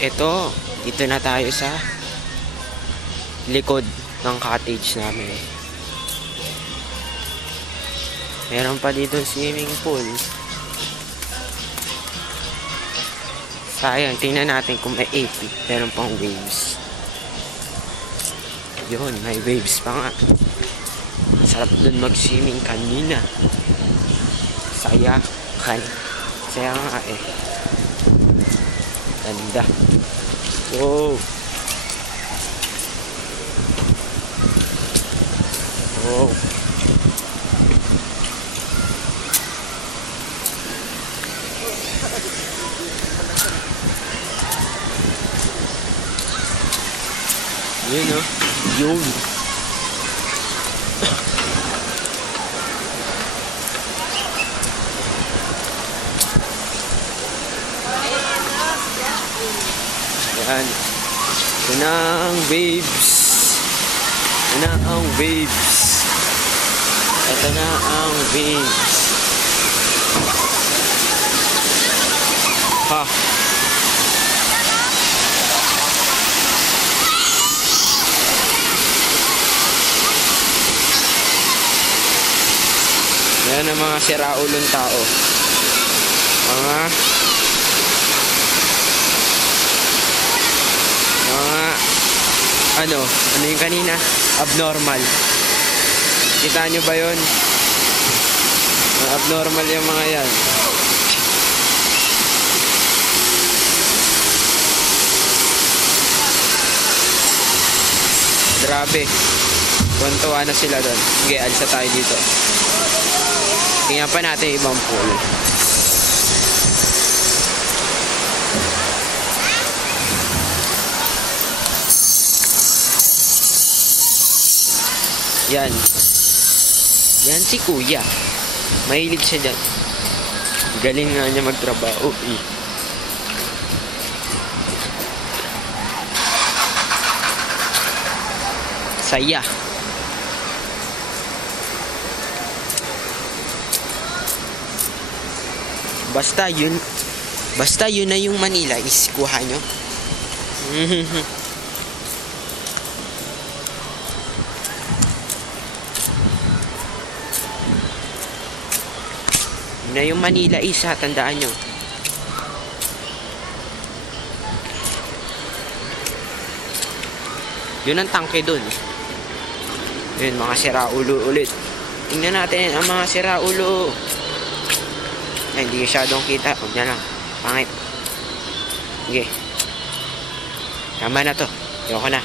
Ito, dito na tayo sa likod ng cottage namin. Meron pa dito swimming pool. Sayang, tingnan natin kung may 80. Meron pang waves. Yun, may waves pa nga. Sarap dun mag-swimming kanina. Saya nga eh. Ganda. Wow. Wow. Yun o. Yun. Yan. Ito na ang waves. Ito na ang waves. Ito na ang waves. Ha. Yan ang mga siraulong tao. Mga ano yung kanina? Abnormal. Kita nyo ba yun? Abnormal yung mga yan. Grabe. Tuwan-tuwa na sila doon. Sige, alisa tayo dito. Tingnan pa natin ibang pool. Yan. Yan si Kuya. Mahilig siya dyan. Galing nga niya magtrabaho eh. Saya. Basta yun na yung Manila is kuha nyo. Na yung Manila is ha, tandaan nyo. Yun ang tangke dun. Yun, mga siraulo ulit. Tingnan natin ang mga siraulo. Ay, hindi masyadong kita. Huwag na lang. Pangit. Sige. Tama na to. Ayoko na.